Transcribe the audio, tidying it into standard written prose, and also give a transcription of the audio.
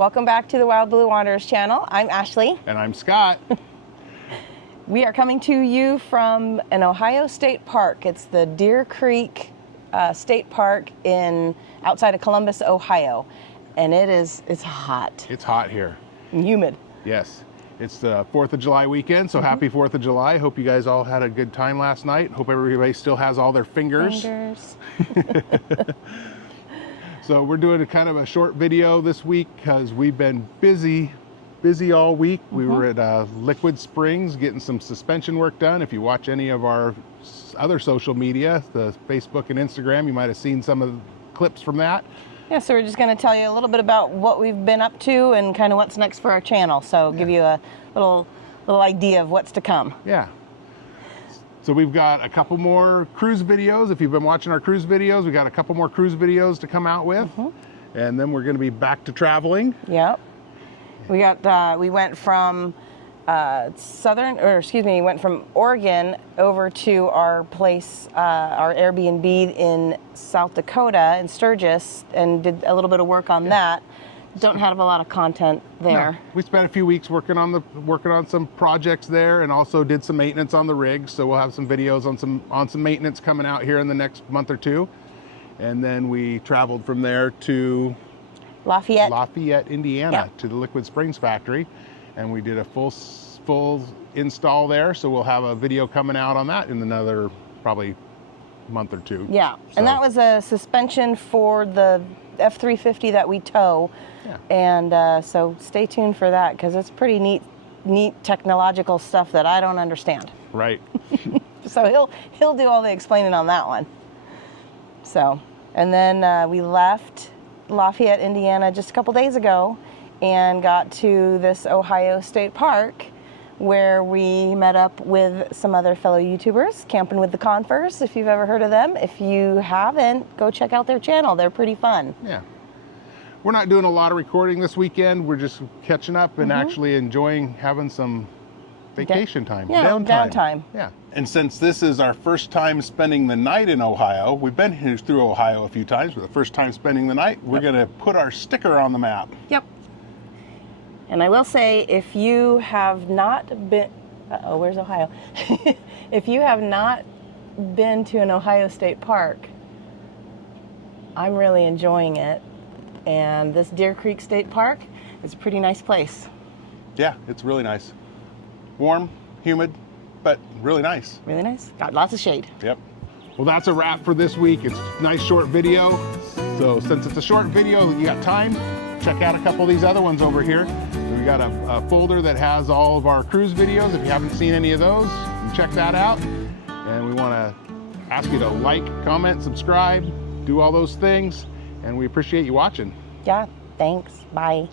Welcome back to the Wild Blue Wanderers channel. I'm Ashley. And I'm Scott. We are coming to you from an Ohio state park. It's the Deer Creek State Park outside of Columbus, Ohio. And it's hot. It's hot here. And humid. Yes. It's the 4th of July weekend, so happy 4th of July. Hope you guys all had a good time last night. Hope everybody still has all their fingers. So we're doing a kind of a short video this week because we've been busy all week. We were at LiquidSprings getting some suspension work done. If you watch any of our other social media, the Facebook and Instagram, you might have seen some of the clips from that. Yeah, so we're just going to tell you a little bit about what we've been up to and kind of what's next for our channel. So give you a little idea of what's to come. Yeah. So we've got a couple more cruise videos. If you've been watching our cruise videos, we got a couple more cruise videos to come out with. And then we're going to be back to traveling. Yep. We went from we went from Oregon over to our place, our Airbnb in South Dakota in Sturgis, and did a little bit of work on that. Don't have a lot of content there. No, we spent a few weeks working on some projects there, and also did some maintenance on the rig. So we'll have some videos on some maintenance coming out here in the next month or two. And then we traveled from there to Lafayette, Indiana, to the LiquidSprings factory, and we did a full install there. So we'll have a video coming out on that in another probably month or two. Yeah, so. And that was a suspension for the F350 that we tow. Yeah. And so stay tuned for that because it's pretty neat technological stuff that I don't understand. Right. So he'll do all the explaining on that one. So, and then we left Lafayette, Indiana just a couple days ago and got to this Ohio State Park where we met up with some other fellow YouTubers, Camping with the Confers, if you've ever heard of them. If you haven't, go check out their channel. They're pretty fun. Yeah. We're not doing a lot of recording this weekend. We're just catching up and actually enjoying having some vacation time. Yeah, downtime. Yeah. And since this is our first time spending the night in Ohio, we've been here through Ohio a few times, but the first time spending the night, we're going to put our sticker on the map. Yep. And I will say, if you have not been, where's Ohio? If you have not been to an Ohio State Park, I'm really enjoying it. And this Deer Creek State Park is a pretty nice place. Yeah, it's really nice. Warm, humid, but really nice. Really nice. Got lots of shade. Yep. Well, that's a wrap for this week. It's a nice short video. So since it's a short video, you got time, check out a couple of these other ones over here. We got a folder that has all of our cruise videos. If you haven't seen any of those, you can check that out. And we want to ask you to like, comment, subscribe, do all those things. And we appreciate you watching. Yeah, thanks. Bye.